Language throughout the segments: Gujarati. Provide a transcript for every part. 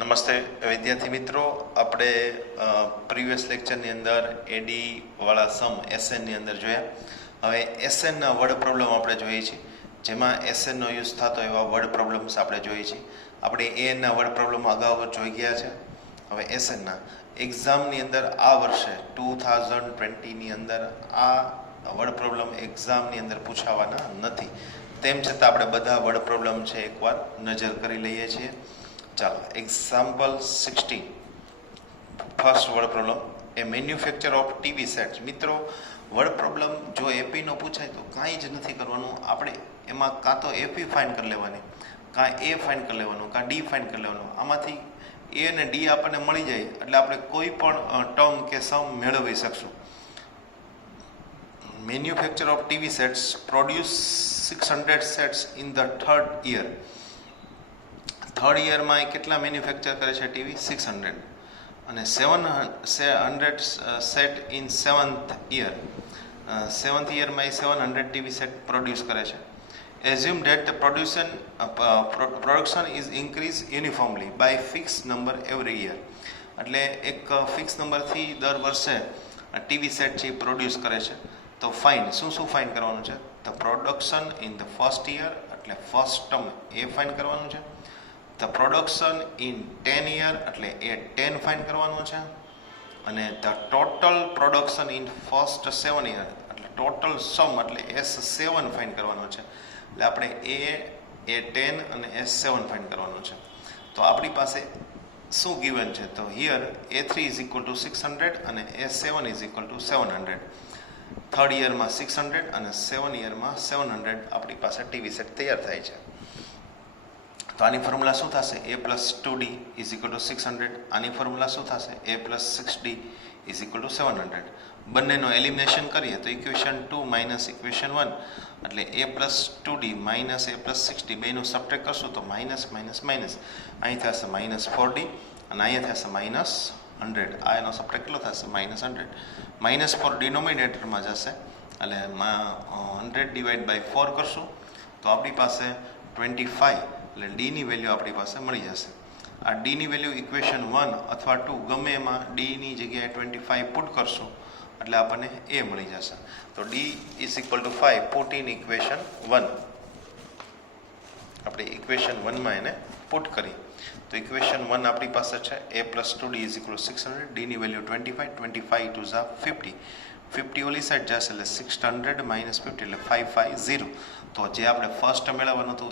નમસ્તે વિદ્યાર્થી મિત્રો, આપણે પ્રીવિયસ લેક્ચરની અંદર એડી વાળા સમ એસએનની અંદર જોયા. હવે એસએનના વર્ડ પ્રોબ્લેમ આપણે જોઈએ છીએ, જેમાં એસએનનો યુઝ થતો એવા વર્ડ પ્રોબ્લેમ્સ આપણે જોઈએ છીએ. આપણે એના વર્ડ પ્રોબ્લેમ અગાઉ જોઈ ગયા છે. હવે એસએનના એક્ઝામની અંદર આ વર્ષે 2020ની અંદર આ વર્ડ પ્રોબ્લેમ એક્ઝામની અંદર પૂછાવાના નથી. તેમ છતાં આપણે બધા વર્ડ પ્રોબ્લેમ છે એકવાર નજર કરી લઈએ છીએ. ચાલો, example 16, first word problem, A manufacture of TV sets. મિત્રો, વર્ડ પ્રોબ્લેમ જો એપીનો પૂછાય તો કાંઈ જ નથી કરવાનું. આપણે એમાં કાં તો એપી ફાઇન્ડ કરી લેવાની, કાં એ ફાઇન્ડ કરી લેવાનું, કાં ડી ફાઇન્ડ કરી લેવાનું. આમાંથી એ અને ડી આપણને મળી જાય એટલે આપણે કોઈ પણ ટર્મ કે સમ મેળવી શકશું. Manufacture of TV sets produce 600 sets in the third year. Third યરમાં એ કેટલા મેન્યુફેક્ચર કરે છે ટીવી? 600. અને 700 set in seventh year. Seventh યરમાં એ 700 ટીવી સેટ પ્રોડ્યુસ કરે છે. Assume that the production is increase uniformly by fix number every year. એટલે એક ફિક્સ નંબરથી દર વર્ષે ટીવી સેટ છે એ પ્રોડ્યુસ કરે છે. તો ફાઇન શું ફાઇન કરવાનું છે? The production in the first year, એટલે ફર્સ્ટ ટર્મ એ ફાઇન કરવાનું છે. ધ પ્રોડક્શન ઇન 10 યર, એટલે એ 10 ફાઇન કરવાનું છે. અને the total production in first 7 year, એટલે ટોટલ સમ એટલે S7 ફાઇન કરવાનું છે. એટલે આપણે A10 અને S7 ફાઇન કરવાનું છે. તો આપણી પાસે શું ગિવન છે? તો here A3 is equal to 600 અને A7 is equal to 700. Third યરમાં 600 અને 7 યરમાં 700 આપણી પાસે ટીવી સેટ તૈયાર થાય છે. તો આની ફોર્મ્યુલા શું થશે? A plus 2D is equal to 600. આની ફોર્મ્યુલા શું થશે? A plus 6D is equal to 700. બંનેનો એલિમિનેશન કરીએ તો ઇક્વેશન 2 માઇનસ ઇક્વેશન 1, એટલે A plus 2D minus A plus 6D બેનું સબટ્રેક્ટ કરશું તો માઇનસ માઇનસ માઇનસ, અહીં થશે માઇનસ 4D અને અહીંયા થશે માઇનસ 100. આ એનો સબટ્રેક્ટ કેટલો થશે? માઇનસ 100. માઇનસ 4 ડિનોમિનેટરમાં જશે એટલે 100 ડિવાઈડ બાય 4 કરશું તો આપણી પાસે 25, એટલે ડીની વેલ્યુ આપણી પાસે મળી જશે. આ ડીની વેલ્યુ ઇક્વેશન 1 અથવા 2 ગમે એમાં ડીની જગ્યાએ 25 પુટ કરશું એટલે આપણને એ મળી જશે. તો D is equal two 5 put in equation 1. આપણે ઇક્વેશન 1માં એને પુટ કરી તો ઇક્વેશન 1 આપણી પાસે છે A plus 2D is equal to 600. ડીની વેલ્યુ 25, 25 ટુ ઝા 50, 50 ઓલી સાઈડ જશે એટલે 600 માઇનસ 50 એટલે 550. તો જે આપણે ફર્સ્ટ મેળવવાનું હતું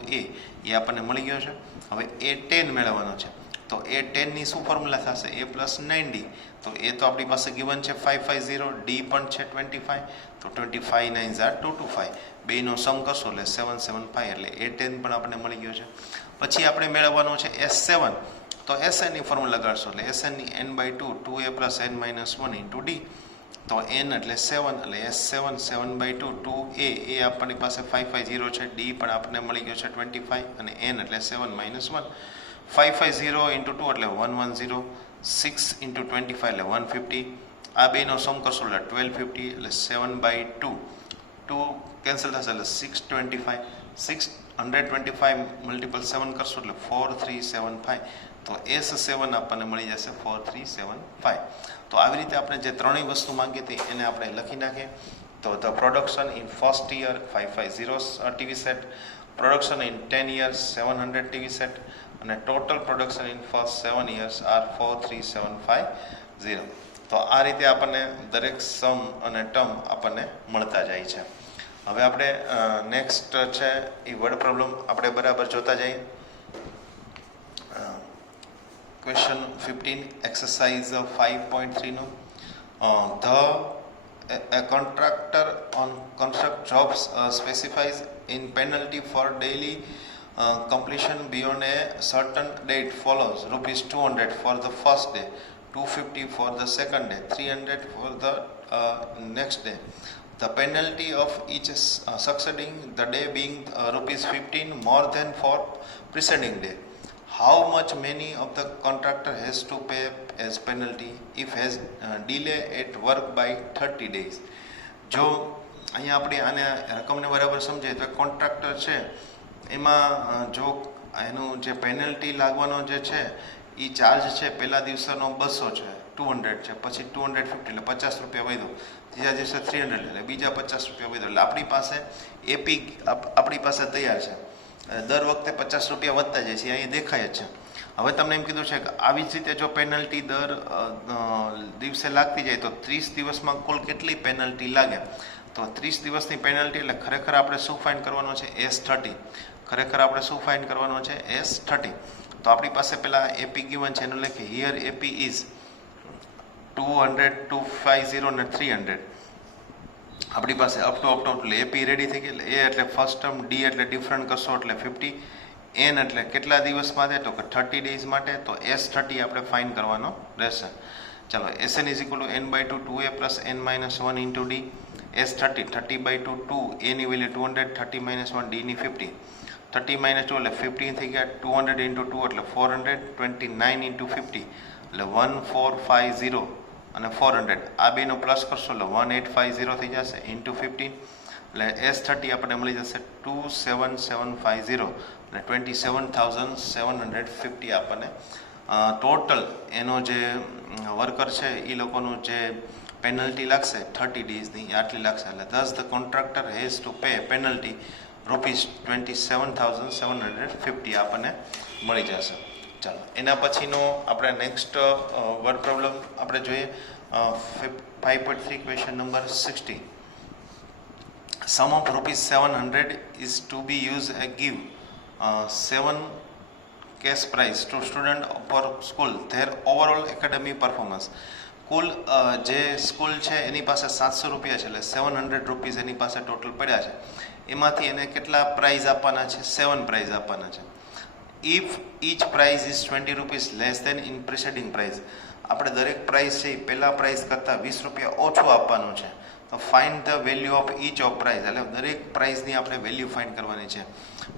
એ આપણને મળી ગયો છે. હવે A10 મેળવવાનો છે તો A10ની શું ફોર્મ્યુલા થશે? A plus 9D. તો એ તો આપણી પાસે ગિવન છે 550, ડી પણ છે 25, તો 25 9 ઝા 225, બેનો સમ કરશો એટલે 775, એટલે A10 પણ આપણને મળી ગયો છે. પછી આપણે મેળવવાનું છે S7. તો SNની ફોર્મ્યુલા લગાડશો એટલે SNની n/2 2A plus n minus 1 into D. તો n એટલે 7 એટલે S7 7/2 2A એ આપણી પાસે 550 છે. ડી પણ આપણને મળી ગયો છે 25 અને n એટલે 7 માઇનસ 1. 550 ઇન્ટુ 2 એટલે 110, 6 ઇન્ટુ 25 એટલે 150. આ બેનો સમ કરશો એટલે 1250, એટલે 7/2 2 કેન્સલ થશે એટલે 625. 625 મલ્ટિપલ 7 કરશો એટલે 4375. તો S7 આપણને મળી જશે 4375. તો આવી રીતે આપણે જે ત્રણેય વસ્તુ માંગી હતી એને આપણે લખી નાખીએ. તો the production in first year 550 TV set, production in 10 years 700 TV set, અને total production in first 7 years are 43750. તો આ રીતે આપણને દરેક સમ અને ટર્મ આપણને મળતા જાય છે. હવે આપણે નેક્સ્ટ છે એ વર્ડ પ્રોબ્લેમ આપણે બરાબર જોતા જઈએ. ક્વેશ્ચન 15, એક્સરસાઇઝ 5.3 નો a contractor on construct jobs specifies in penalty for daily completion beyond a certain date follows: rupees 200 for the first day, 250 for the second day, 300 for the next day. The penalty of each succeeding the day being rupees 15 more than for preceding day. How much money of the contractor has to pay as penalty if has delay at work by 30 days? જો અહીંયા આપણે આને રકમને બરાબર સમજીએ તો કોન્ટ્રાક્ટર છે એમાં જો એનું જે પેનલ્ટી લાગવાનો જે છે એ ચાર્જ છે પહેલા દિવસનો 200 છે, 200 છે, પછી 250 એટલે 50 રૂપિયા વધ્યો, ત્રીજા દિવસે 300 એટલે બીજા 50 રૂપિયા વધ્યો. એટલે આપણી પાસે એપી આપણી પાસે તૈયાર છે. દર વખતે 50 રૂપિયા વધતા જાય છે, અહીં દેખાય જ છે. હવે તમને એમ કીધું છે કે આવી જ રીતે જો પેનલ્ટી દર દિવસે લાગતી જાય તો 30 દિવસમાં કુલ કેટલી પેનલ્ટી લાગે? તો 30 દિવસની પેનલ્ટી એટલે ખરેખર આપણે શું ફાઇન કરવાનો છે? S30. ખરેખર આપણે શું ફાઇન કરવાનો છે? S30. તો આપણી પાસે પેલા એપી ગિવન છે એનું લખીએ. હિયર એપી ઇઝ 200, 250 અને 300. આપણી પાસે અપ ટુ એટલે એપી રેડી થઈ ગઈ. એટલે એ એટલે ફર્સ્ટ ટર્મ, ડી એટલે ડિફરન્ટ કરશો એટલે 50, એન એટલે કેટલા દિવસ માટે? તો કે 30 ડેઝ માટે. તો S30 આપણે ફાઇન કરવાનો રહેશે. ચાલો, Sn is equal two n/2 2a plus n-1 into D. S30 30/2 2, a ની વેલ્યુ 200, 30 - 1 d ની 50. 30 - 2 એટલે 15 થઈ ગયા. 200 ઇન્ટુ 2 એટલે 400. 29 ઇન્ટુ 50 એટલે 1450 અને 400. આ બેનો પ્લસ કરશો એટલે 1850 થઈ જશે ઇન્ટુ 15. એટલે S30 આપણને મળી જશે 27750 અને 27,750 આપણને ટોટલ એનો જે વર્કર છે એ લોકોનું જે પેનલ્ટી લાગશે 30 ડેઝની આટલી લાગશે. એટલે thus the contractor has to pay penalty ₹27,750 આપણને મળી જશે. ચાલો, એના પછીનો આપણે નેક્સ્ટ વર્ડ પ્રોબ્લેમ આપણે જોઈએ. 5.3 question number 60. Sum of ₹700 is to be used and give 7 cash prize to student per school their overall academic performance. કુલ જે સ્કૂલ છે એની પાસે 700 રૂપિયા છે, એટલે 700 રૂપીઝ એની પાસે ટોટલ પડ્યા છે. એમાંથી એને કેટલા પ્રાઇઝ આપવાના છે? 7 પ્રાઇઝ આપવાના છે. If each prize is 20 rupees less than in preceding prize. આપણે દરેક પ્રાઇઝ છે એ પહેલા પ્રાઇઝ કરતાં 20 રૂપિયા ઓછું આપવાનું છે. તો find the value of each of prize, એટલે દરેક પ્રાઇઝની આપણે વેલ્યુ ફાઇન્ડ કરવાની છે.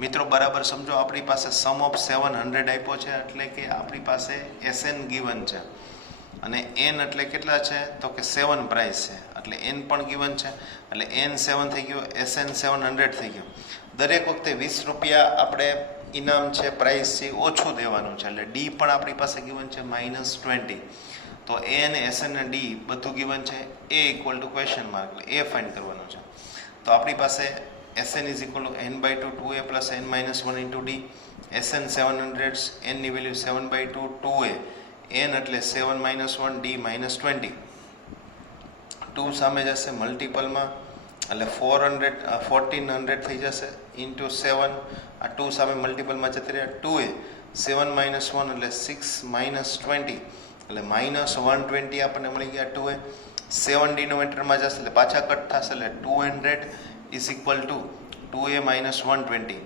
મિત્રો બરાબર સમજો, આપણી પાસે સમ ઓફ 700 આપ્યો છે એટલે કે આપણી પાસે SN ગિવન છે અને N એટલે કેટલા છે? તો કે 7 પ્રાઇઝ છે એટલે N પણ ગિવન છે એટલે N 7 થઈ ગયો, SN 700 થઈ ગયો. દરેક વખતે 20 રૂપિયા આપણે ઇનામ છે, પ્રાઇઝ છે ઓછું દેવાનું છે. એટલે ડી પણ આપણી પાસે ગિવન છે -20. તો એ અને SN અને ડી બધું ગિવન છે. એ ઇક્વલ ટુ ક્વેશ્ચન માર્ક એટલે એ ફાઇન્ડ કરવાનું છે. તો આપણી પાસે SN is equal two n/2 2a plus n-1 into D. SN 700, n ની વેલ્યુ 7/2 2a, n એટલે 7 - 1 d -20. 2 સામે જશે મલ્ટિપલમાં એટલે 1400 થઈ જશે ઇન્ટુ 7. આ 2 સામે મલ્ટિપલમાં જતી રહ્યા 2a. 7 - 1 એટલે 6 - 20 એટલે -120 આપણને મળી ગયા 2a. 7 ડિનોમિનેટરમાં જશે એટલે પાછા કટ થશે એટલે 200 ઇઝ ઇક્વલ ટુ 2a - 120.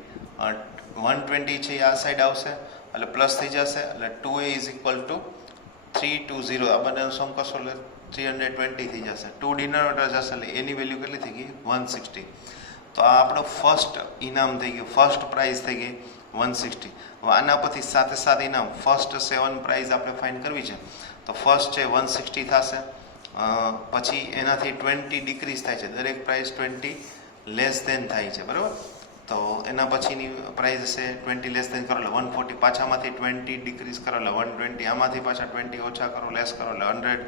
120 છે આ સાઈડ આવશે એટલે પ્લસ થઈ જશે એટલે 2a ઇઝ ઇક્વલ ટુ 320. આ બંનેનો સમ કરશો એટલે 320 થઈ જશે. 2 ડિનોમિનેટર જશે એટલે એની વેલ્યુ કેટલી થઈ ગઈ? 160. તો આ આપણો ફર્સ્ટ ઇનામ થઈ ગયું, ફર્સ્ટ પ્રાઇઝ થઈ ગઈ 160. હવે આના પરથી સાથે સાથે ઇનામ ફર્સ્ટ 7 પ્રાઇઝ આપણે ફાઇન્ડ કરવી છે. તો ફર્સ્ટ છે 160 થશે, પછી એનાથી 20 ડિક્રીઝ થાય છે, દરેક પ્રાઇઝ 20 લેસ દેન થાય છે, બરાબર. તો એના પછીની પ્રાઇઝ હશે 20 લેસ દેન કરો એટલે 140, પાછામાંથી 20 ડિક્રીઝ કરો એટલે 120, આમાંથી પાછા 20 ઓછા કરો લેસ કરો એટલે 100,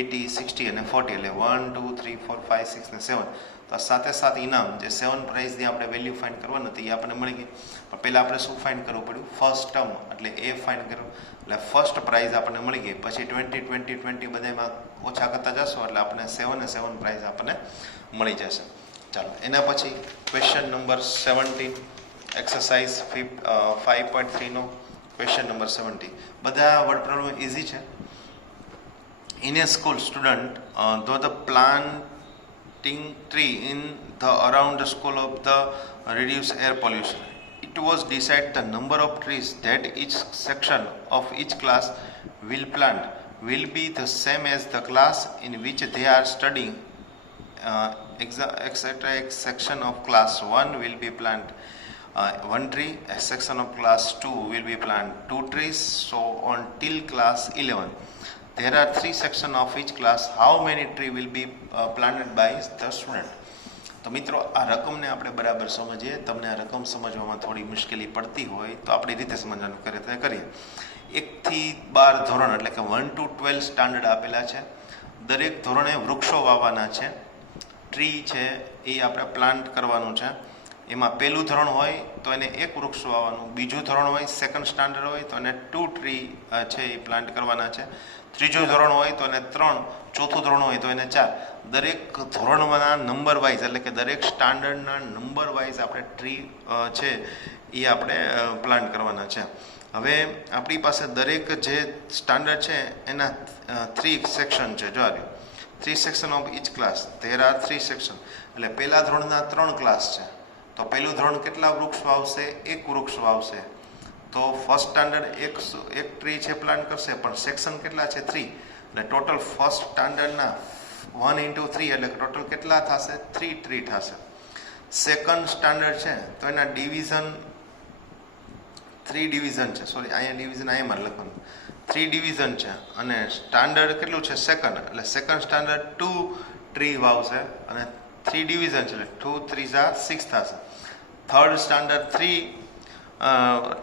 80, 60 અને 40 એટલે 1 2 3 4 5 6 ને 7. તો સાથે સાથે ઇનામ જે 7 પ્રાઇઝની આપણે વેલ્યુ ફાઇન્ડ કરવાની હતી એ આપણને મળી ગઈ. પણ પહેલાં આપણે શું ફાઇન્ડ કરવું પડ્યું? ફર્સ્ટ ટર્મ એટલે એ ફાઇન્ડ કરવું. એટલે ફર્સ્ટ પ્રાઇઝ આપણને મળી ગઈ, પછી 20 20 20 બધામાં ઓછા કરતા જશો એટલે આપણને 7 અને 7 પ્રાઇઝ આપણને મળી જશે. ચાલો, એના પછી ક્વેશ્ચન નંબર 17, એક્સરસાઇઝ 5.3 નો ક્વેશ્ચન નંબર 17. બધા વર્ડ પ્રોબ્લેમ ઇઝી છે. In a school, student, though the planting tree in the around the school of the reduce air pollution, it was decided the number of trees that each section of each class will plant will be the same as the class in which they are studying. Etc. Section of class 1 will be planted 1 tree, a section of class 2 will be planted 2 trees, so on till class 11. There are 3 sections of each class. How many trees will be planted by the student? તો મિત્રો આ રકમને આપણે બરાબર સમજીએ. તમને આ રકમ સમજવામાં થોડી મુશ્કેલી પડતી હોય તો આપણી રીતે સમજવાનું કરીએ. 1 થી 12 ધોરણ એટલે કે 1 to 12 સ્ટાન્ડર્ડ આપેલા છે. દરેક ધોરણે વૃક્ષો વાવવાના છે. ટ્રી છે એ આપણે પ્લાન્ટ કરવાનું છે. એમાં પહેલું ધોરણ હોય તો એને 1 વૃક્ષ વાવવાનું, બીજું ધોરણ હોય સેકન્ડ સ્ટાન્ડર્ડ હોય તો એને 2 ટ્રી છે એ પ્લાન્ટ કરવાના છે, ત્રીજું ધોરણ હોય તો એને 3, ચોથું ધોરણ હોય તો એને 4. દરેક ધોરણના નંબર વાઇઝ એટલે કે દરેક સ્ટાન્ડર્ડના નંબર વાઇઝ આપણે ટ્રી છે એ આપણે પ્લાન્ટ કરવાના છે. હવે આપણી પાસે દરેક જે સ્ટાન્ડર્ડ છે એના 3 સેક્શન છે. જો આવ્યું 3 section of each class, there are 3 section. એટલે પહેલા ધોરણના 3 ક્લાસ છે. તો પહેલું ધોરણ કેટલા વૃક્ષ વાવશે? 1 વૃક્ષ વાવશે. તો ફર્સ્ટ સ્ટાન્ડર્ડ એક ટ્રી છે પ્લાન્ટ કરશે, પણ સેક્શન કેટલા છે? 3. એટલે ટોટલ ફર્સ્ટ સ્ટાન્ડર્ડના 1 into 3 એટલે ટોટલ કેટલા થશે? 3 ટ્રી થશે. સેકન્ડ સ્ટાન્ડર્ડ છે તો એના ડિવિઝન 3 ડિવિઝન છે. સોરી, અહીંયા ડિવિઝન અહીંયા લખવાનું 3 ડિવિઝન છે. અને સ્ટાન્ડર્ડ કેટલું છે? સેકન્ડ. એટલે સેકન્ડ સ્ટાન્ડર્ડ 2 ટ્રી વાવશે અને 3 ડિવિઝન છે એટલે 2 3 6 થશે. થર્ડ સ્ટાન્ડર્ડ 3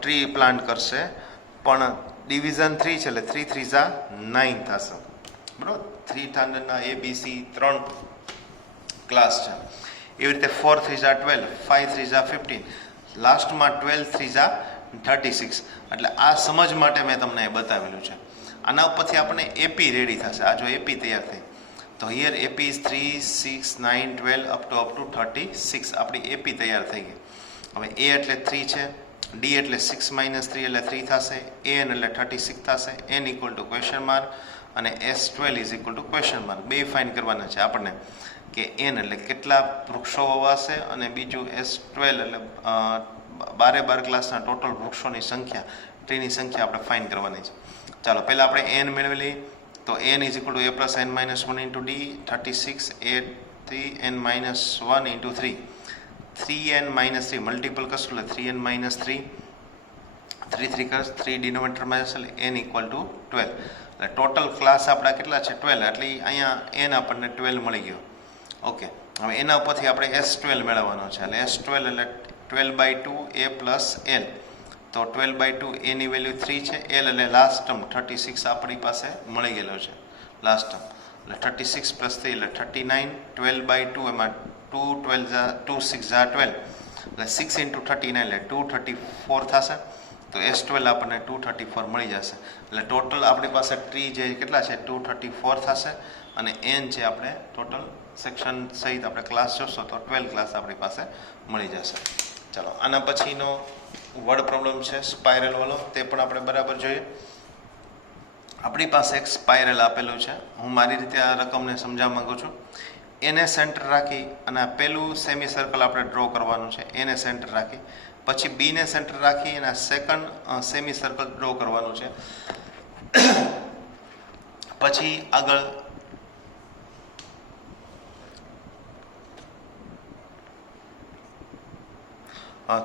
ટ્રી પ્લાન્ટ કરશે, પણ ડિવિઝન 3 છે એટલે 3 3 9 થશે. બરાબર? 3 સ્ટાન્ડર્ડના ABC 3 ક્લાસ છે. એવી રીતે 4 3 12, 5 3 15, લાસ્ટમાં 12 3 36. એટલે આ સમજ માટે મેં તમને એ બતાવેલું છે. આના ઉપરથી આપણને એપી રેડી થશે. આ જો એપી તૈયાર થઈ તો here AP is 3 6 9 12 up to 36. આપણી એપી તૈયાર થઈ ગઈ. હવે એ એટલે 3 છે, ડી એટલે 6 - 3 એટલે 3 થશે, એન એટલે 36 થશે, n equal to question mark અને S12 is equal to question mark. બે ફાઇન કરવાના છે આપણને કે એન એટલે કેટલા વૃક્ષો વવાશે અને બીજું S12 એટલે 12 ક્લાસના ટોટલ વૃક્ષોની સંખ્યા, ટ્રીની સંખ્યા આપણે ફાઇન કરવાની છે. ચાલો પહેલાં આપણે એન મેળવી લઈએ. તો n is equal two a plus n minus 1 into D, 36 a 3 n minus 1 into 3, 3n minus 3 multiple કરશું એટલે 3n માઇનસ 3, 3 3 કરશ, 3 ડિનોમિનેટરમાં જશે એટલે n ઇક્વલ ટુ 12. એટલે ટોટલ ક્લાસ આપણા કેટલા છે? 12. એટલે અહીંયા n આપણને 12 મળી ગયો. ઓકે, હવે એના ઉપરથી આપણે S12 મેળવવાનો છે. એટલે S12 એટલે 12/2 a પ્લસ l. તો 12/2 a ની વેલ્યુ 3 છે, l એટલે લાસ્ટ ટર્મ 36 આપણી પાસે મળી ગયેલો છે લાસ્ટ ટર્મ. એટલે 36 પ્લસ 3 એટલે 39, 12/2 એમાં 2 6 12 એટલે 6 ઇન્ટુ 39 એટલે 234 થશે. તો S12 આપણને 234 મળી જશે. એટલે ટોટલ આપણી પાસે ટ્રી જે કેટલા છે? 234 થશે. અને n છે આપણે ટોટલ સેક્શન સહિત આપણે ક્લાસ જોશો તો 12 ક્લાસ આપણી પાસે મળી જશે. ચાલો આના પછીનો વર્ડ પ્રોબ્લેમ છે સ્પાઇરલ વાળો, તે પણ આપણે બરાબર જોઈએ. આપણી પાસે એક સ્પાઇરલ આપેલું છે. હું મારી રીતે આ રકમને સમજાવવા માંગુ છું. એને સેન્ટર રાખી અને આ પહેલું સેમી સર્કલ આપણે ડ્રો કરવાનું છે. એને સેન્ટર રાખી પછી બીને સેન્ટર રાખી અને સેકન્ડ સેમી સર્કલ ડ્રો કરવાનું છે. પછી આગળ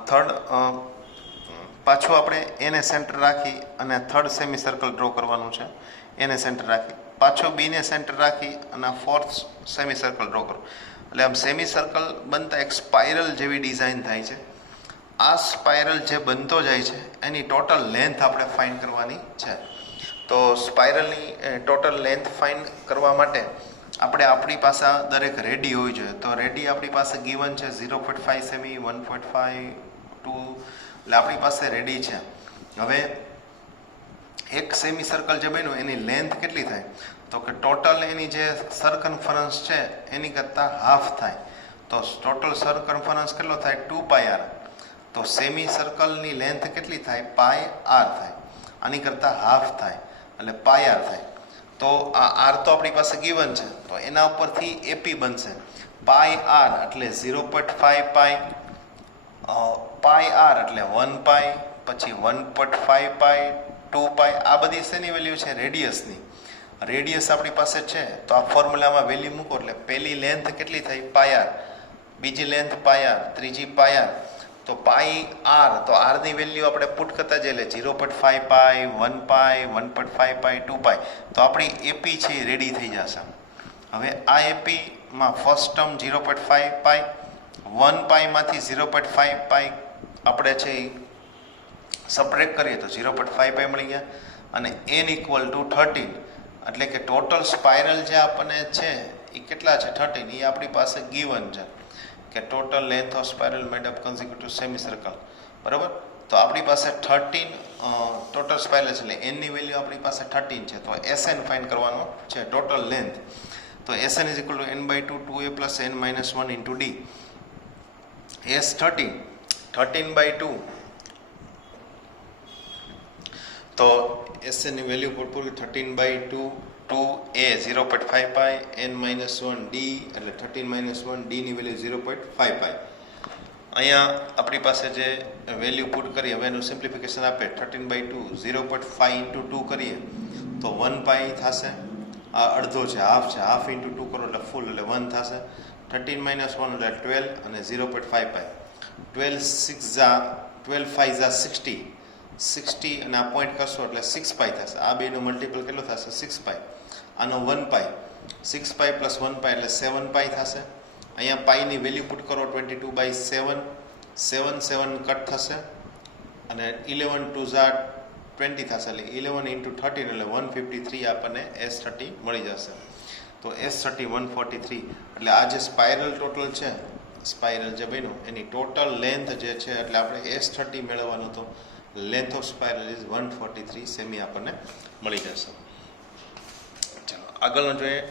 થર્ડ પાછું આપણે એને સેન્ટર રાખી અને થર્ડ સેમી સર્કલ ડ્રો કરવાનું છે. એને સેન્ટર રાખી પાછો બીને સેન્ટર રાખી અને ફોર્થ સેમી સર્કલ ડ્રો કરો. એટલે આમ સેમી સર્કલ બનતા એક સ્પાઇરલ જેવી ડિઝાઇન થાય છે. આ સ્પાઇરલ જે બનતો જાય છે એની ટોટલ લેન્થ આપણે ફાઇન્ડ કરવાની છે. તો સ્પાઇરલની ટોટલ લેન્થ ફાઇન્ડ કરવા માટે આપણે આપણી પાસે દરેક રેડી હોવી જોઈએ. તો રેડી આપણી પાસે ગીવન છે 0.5 સેમી, 1.5, 2. એટલે આપણી પાસે રેડી છે. હવે એક સેમી સર્કલ જે બન્યું એની લેન્થ કેટલી થાય? તો કે ટોટલ એની જે સર્કમફરન્સ છે એની કરતાં હાફ થાય. તો ટોટલ સર્કમફરન્સ કેટલો થાય? 2πr. તો સેમી સર્કલની લેન્થ કેટલી થાય? πr થાય. આની કરતાં હાફ થાય એટલે πr થાય. તો આ r તો આપણી પાસે ગીવન છે, તો એના ઉપરથી એપી બનશે. πr એટલે 0.5 પાઈ, πr એટલે 1 પાઈ, પછી 1.5 પાઈ, 2 પાઈ. આ બધી શેની વેલ્યુ છે? રેડિયસની. રેડિયસ આપણી પાસે છે તો આ ફોર્મ્યુલામાં વેલ્યુ મૂકો એટલે પહેલી લેન્થ કેટલી થઈ? πr, બીજી લેન્થ πr, ત્રીજી πr. તો પાઈ r, તો r ની વેલ્યુ આપણે પુટ કરતા જઈએ એટલે 0.5 પાઈ, 1 પાઈ, 1.5 પાઈ, 2 પાઈ. તો આપણી એપી છે એ રેડી થઈ જશે. હવે આ એપીમાં ફર્સ્ટ ટર્મ 0.5 પાઈ, 1 પાઈમાંથી 0.5 પાઈ આપણે છે એ સબટ્રેક્ટ કરીએ તો 0.5 પાઈ મળી ગયા. અને n ઇક્વલ ટુ 13, એટલે કે ટોટલ સ્પાઇરલ જે આપણને છે એ કેટલા છે 13, એ આપણી પાસે ગીવન છે કે total length of spiral made up consecutive semi circle, બરાબર. તો આપણી પાસે 13 ટોટલ સ્પાઇરલ છે, એટલે n ની વેલ્યુ આપણી પાસે 13 છે. તો Sn ફાઇન્ડ કરવાનો છે, ટોટલ લેન્થ. તો Sn is equal two n/2 2a plus n minus 1 into d. S 13/2, તો Sn ની વેલ્યુ પૂરી 13/2 2a 0.5π n માઇનસ 1 d, એટલે 13 માઇનસ 1 d ની વેલ્યુ 0.5π. અહીંયા આપણી પાસે જે વેલ્યુ પુટ કરીએ, હવે એનું સિમ્પ્લિફિકેશન આપે 13/2 0.5 ઇન્ટુ 2 કરીએ તો 1π થશે. આ અડધો છે, હાફ છે, હાફ ઇન્ટુ 2 કરો એટલે ફૂલ, એટલે 1 થશે. 13 માઇનસ 1 એટલે 12 અને 0.5π. 12 5 ઝા 60, 60 અને આ પોઈન્ટ કરશો એટલે 6π થશે. આ બેનો મલ્ટિપલ કેટલો થશે 6π. આનો 1π, 6π પ્લસ 1π એટલે 7π થશે. અહીંયા પાઈની વેલ્યુ પુટ કરો 22/7, 7 7 કટ થશે અને 11 2 ઝા 20 થશે, એટલે 11 ઇન્ટુ 13 એટલે 153 આપણને S30 મળી જશે. તો S30 143, એટલે આ જે સ્પાઇરલ ટોટલ છે, સ્પાઇરલ જે બન્યું એની ટોટલ લેન્થ જે છે, એટલે આપણે S30 મેળવવાનું, તો length of spiral is 143 semi આપણને મળી જશે. ચાલો આગળનો જોઈએ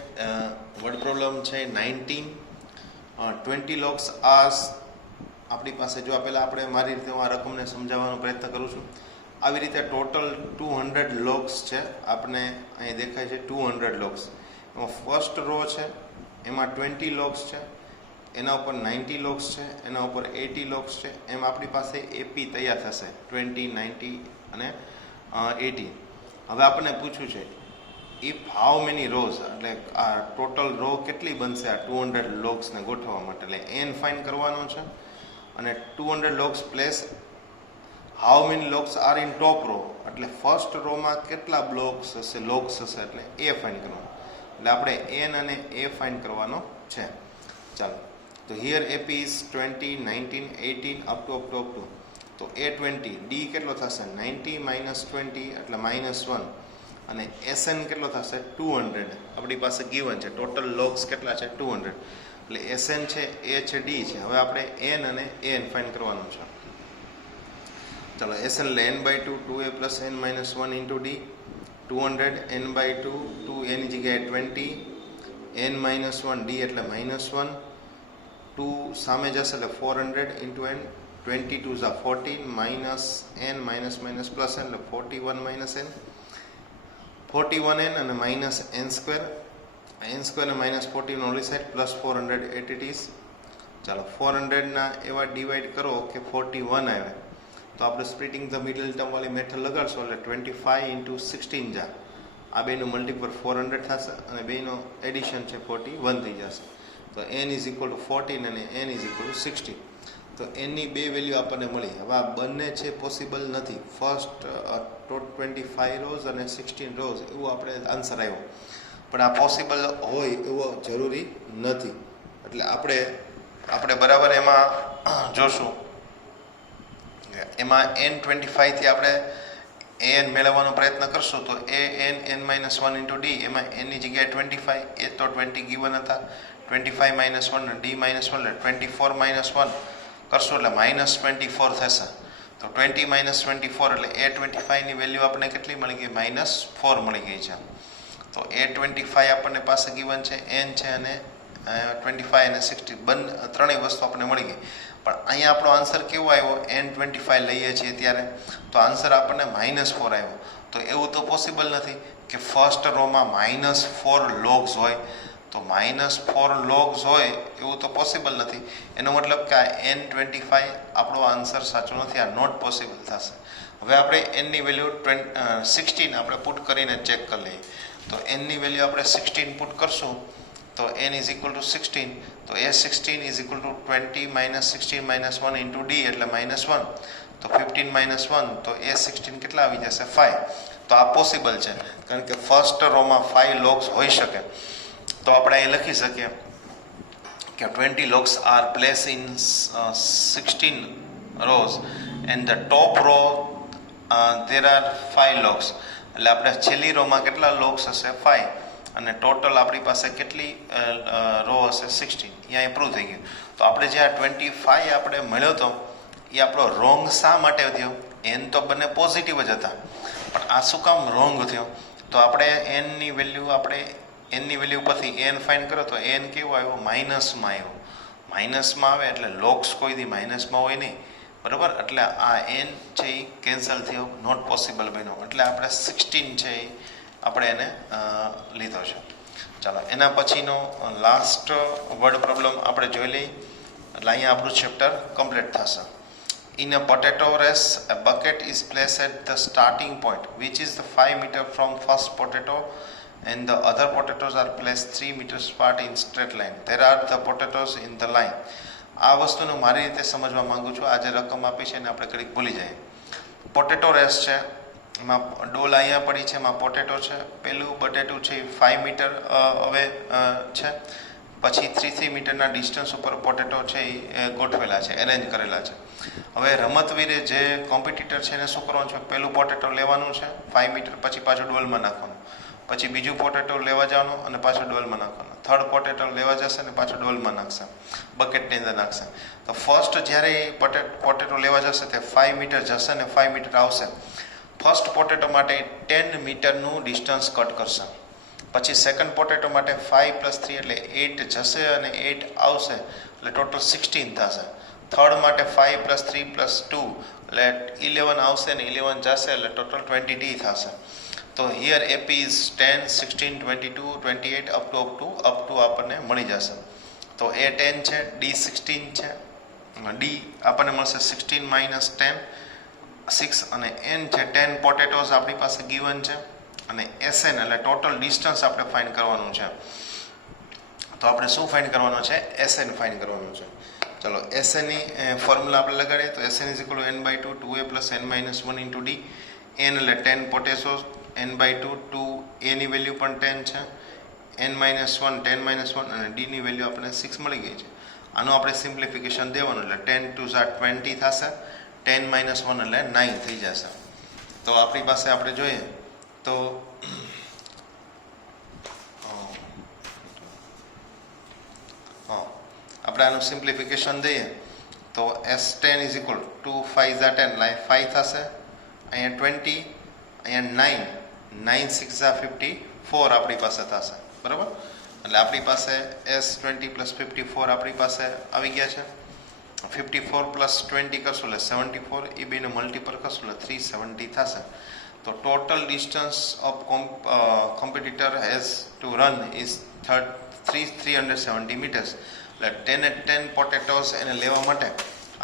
વર્ડ પ્રોબ્લેમ છે 19. 20 logs are આપણી પાસે જો આપેલા, આપણે મારી રીતે હું આ રકમને સમજાવવાનો પ્રયત્ન કરું છું. આવી રીતે ટોટલ 200 logs છે, આપણે અહીં દેખાય છે 200 logs. એમાં ફર્સ્ટ રો છે એમાં 20 logs છે, એના ઉપર 90 logs છે, એના ઉપર 80 logs છે. એમ આપણી પાસે AP તૈયાર થશે 20, 90 અને 80. હવે આપણને પૂછ્યું છે ઇફ હાઉ મેની રોઝ, એટલે આ ટોટલ રો કેટલી બનશે આ 200 logsને ગોઠવવા માટે, એટલે n ફાઇન્ડ કરવાનો છે. અને 200 logs place how many logs are in top row, એટલે ફર્સ્ટ રોમાં કેટલા logs હશે, એટલે એ ફાઇન્ડ કરવાનું. એટલે આપણે n અને a ફાઇન્ડ કરવાનો છે. ચાલો, તો here AP is 20, 19, 18 up to તો A20, D કેટલો થશે 90 માઇનસ 20 એટલે -1, અને Sn કેટલો થશે 200. આપણી પાસે ગીવન છે ટોટલ લોગ્સ કેટલા છે 200, એટલે Sn છે, A છે, D છે. હવે આપણે n અને an ફાઇન્ડ કરવાનું છે. ચાલો Sn એટલે n/2 2a plus n minus 1 into d. 200 n/2 2 એની જગ્યાએ 20, n માઇનસ 1 d એટલે -1, 2 સામે જશે એટલે 400 ઇન્ટુ n, 22 ઝા 14 minus n minus minus plus n એટલે 41 માઇનસ n, 41n અને માઇનસ n સ્ક્વેર અને માઇનસ 41 ઓલી side plus 400 as it is. ચાલો 400 ના એવા ડિવાઈડ કરો કે 41 આવે, તો આપણે સ્પ્લિટિંગ ધ મિડલ ટર્મ વાળી મેથડ લગાડશો એટલે 25 ઇન્ટુ 16 જા, આ બેનું મલ્ટીપલ 400 થશે અને બેનો એડિશન છે 41 થઈ જશે. તો n ઇઝ ઇક્વલ ટુ 14 અને n ઇઝ ઇક્વલ ટુ 16. તો એની બે વેલ્યુ આપણને મળી. હવે આ બંને છે પોસિબલ નથી, ફર્સ્ટ 25 રોઝ અને 16 રોઝ એવું આપણે આન્સર આવ્યો, પણ આ પોસિબલ હોય એવો જરૂરી નથી. એટલે આપણે બરાબર એમાં જોશું, એમાં n25 થી આપણે an મેળવવાનો પ્રયત્ન કરશું. તો n-1 ઇન્ટુ d, એમાં n ની જગ્યાએ 25, એ તો 20 ગીવન હતા, 25 માઇનસ 1 d માઇનસ 1 એટલે 24 માઇનસ 1 કરશો એટલે -24 થશે. તો 20 માઇનસ 24 એટલે A25 ની વેલ્યુ આપણને કેટલી મળી ગઈ -4 મળી ગઈ છે. તો A25 આપણને પાસે ગીવન છે, n છે અને 25 અને 60 ત્રણેય વસ્તુ આપણને મળી ગઈ. પણ અહીંયા આપણો આન્સર કેવો આવ્યો, n25 લઈએ છીએ ત્યારે તો આન્સર આપણને -4 આવ્યો. તો એવું તો પોસિબલ નથી કે ફર્સ્ટ રોમાં -4 લોગ્સ હોય, તો -4 લોગ્સ હોય એવું તો પોસિબલ નથી. એનો મતલબ કે આ n25 આપણો આન્સર સાચો નથી, આ નોટ પોસિબલ થશે. હવે આપણે n ની વેલ્યુ 16 આપણે પુટ કરીને ચેક કરી લઈએ. તો n ની વેલ્યુ આપણે 16 પુટ કરશું તો n ઇઝ ઇક્વલ ટુ 16, તો A16 is equal two 20 minus 16 minus 1 into d એટલે -1, તો 15 માઇનસ 1, તો A16 કેટલા આવી જશે 5. તો આ પોસિબલ છે કારણ કે ફર્સ્ટ રોમાં 5 લોગ્સ હોઈ શકે. તો આપણે અહીં લખી શકીએ કે 20 logs are placed in 16 rows and the top row there are 5 logs. એટલે આપણે છેલ્લી રોમાં કેટલા લોગ્સ હશે 5 અને ટોટલ આપણી પાસે કેટલી રો હશે 16. અહીંયા ઇમ્પ્રૂવ થઈ ગયું. તો આપણે જે આ 25 આપણે મળ્યો હતો એ આપણો રોંગ શા માટે થયો? એન તો બંને પોઝિટિવ જ હતા, પણ આ શું કામ રોંગ થયો? તો આપણે એનની વેલ્યુ પરથી એન ફાઇન કરો તો એન કેવો આવ્યો? માઇનસમાં આવ્યો. માઇનસમાં આવે એટલે લોગ્સ કોઈ દી માઇનસમાં હોય નહીં, બરાબર? એટલે આ એન છે એ કેન્સલ થયો, નોટ પોસિબલ બન્યો. એટલે આપણે 16 છે એ આપણે એને લીધો છે. ચાલો એના પછીનો લાસ્ટ વર્ડ પ્રોબ્લેમ આપણે જોઈ લઈએ, એટલે અહીંયા આપણું ચેપ્ટર કમ્પ્લીટ થશે. In a potato race, a bucket is placed at the starting point, which is the 5 meter from first potato, and the other potatoes are placed 3 meters apart in straight line. There are the potatoes in the line. આ વસ્તુનું મારી રીતે સમજવા માંગુ છું. આ જે રકમ આપી છે એને આપણે ઘડીક ભૂલી જઈએ. પોટેટો રેસ છે, એમાં ડોલ અહીંયા પડી છે, એમાં પોટેટો છે. પેલું બટેટું છે એ 5 મીટર હવે છે, પછી 3 મીટરના ડિસ્ટન્સ ઉપર પોટેટો છે એ ગોઠવેલા છે, એરેન્જ કરેલા છે. હવે રમતવીરે જે કોમ્પિટિટર છે એને શું કરવાનું છે? પેલું પોટેટો લેવાનું છે 5 મીટર, પછી પાછું ડોલમાં નાખવાનું, પછી બીજું પોટેટો લેવા જવાનું અને પાછું ડોલમાં નાખવાનું, થર્ડ પોટેટો લેવા જશે અને પાછું ડોલમાં નાખશે, બકેટની અંદર નાખશે. તો ફર્સ્ટ જ્યારે પોટેટો લેવા જશે તે 5 મીટર જશે અને 5 મીટર આવશે. ફર્સ્ટ પોટેટો માટે 10 મીટરનું ડિસ્ટન્સ કટ કરશે. પછી સેકન્ડ પોટેટો માટે 5 + 3 એટલે 8 જશે અને 8 આવશે, એટલે ટોટલ 16 થશે. થર્ડ માટે 5 + 3 + 2 એટલે 11 આવશે અને 11 જશે એટલે ટોટલ 20D થશે. તો here AP is 10, 16, 22, 28 up to આપણને મળી જશે. તો એ 10 છે, ડી 16 છે, ડી આપણને મળશે 16 - 10 6, અને એન છે 10 પોટેટોઝ આપણી પાસે ગિવન છે, અને એસએન એટલે ટોટલ ડિસ્ટન્સ આપણે ફાઇન્ડ કરવાનું છે. તો આપણે શું ફાઇન્ડ કરવાનું છે? એસએન ફાઇન્ડ કરવાનું છે. ચલો એસએનની ફોર્મ્યુલા આપણે લગાડીએ તો SN = n/2 2a + n - 1 × d. N એટલે 10 પોટેટોઝ, n/2 2a ની વેલ્યુ પણ 10 છે, n - 1 10 - 1 અને d ની વેલ્યુ આપણને 6 મળી ગઈ છે. આનું આપણે સિમ્પ્લિફિકેશન દેવાનું એટલે 10 × 2 = 20 થશે, 10 - 1 એટલે 9 થઈ જશે. તો આપણી પાસે આપણે જોઈએ તો આપણે આનું સિમ્પ્લિફિકેશન દઈએ તો S10 = 2 × 5 = 10 એટલે 5 થશે, અહીંયા 20, અહીંયા 9, 9 × 6 = 54 આપણી પાસે થશે, બરાબર? એટલે આપણી પાસે S20 + 54 આપણી પાસે આવી ગયા છે. 54 + 20 કરશું એટલે 74, એ બેને મલ્ટીપલ કરશું એટલે 370 થશે. તો total distance of competitor has to run is 370 metres. એટલે 10 પોટેટોસ એને લેવા માટે,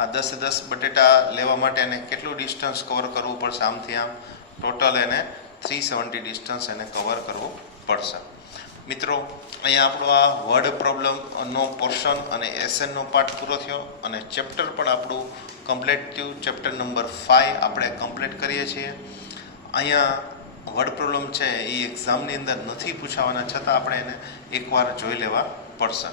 આ 10 બટેટા લેવા માટે એને કેટલું ડિસ્ટન્સ કવર કરવું પડશે? આમથી આમ ટોટલ એને 370 ડિસ્ટન્સ એને કવર કરવું પડશે. મિત્રો, અહીંયા આપણો આ વર્ડ પ્રોબ્લેમનો પોર્શન અને એસએનનો પાર્ટ પૂરો થયો અને ચેપ્ટર પણ આપણું કમ્પ્લીટ થયું. ચેપ્ટર નંબર 5 આપણે કમ્પ્લીટ કરીએ છીએ. અહીંયા વર્ડ પ્રોબ્લેમ છે એ એક્ઝામની અંદર નથી પૂછાવાના, છતાં આપણે એને એકવાર જોઈ લેવા પડશે.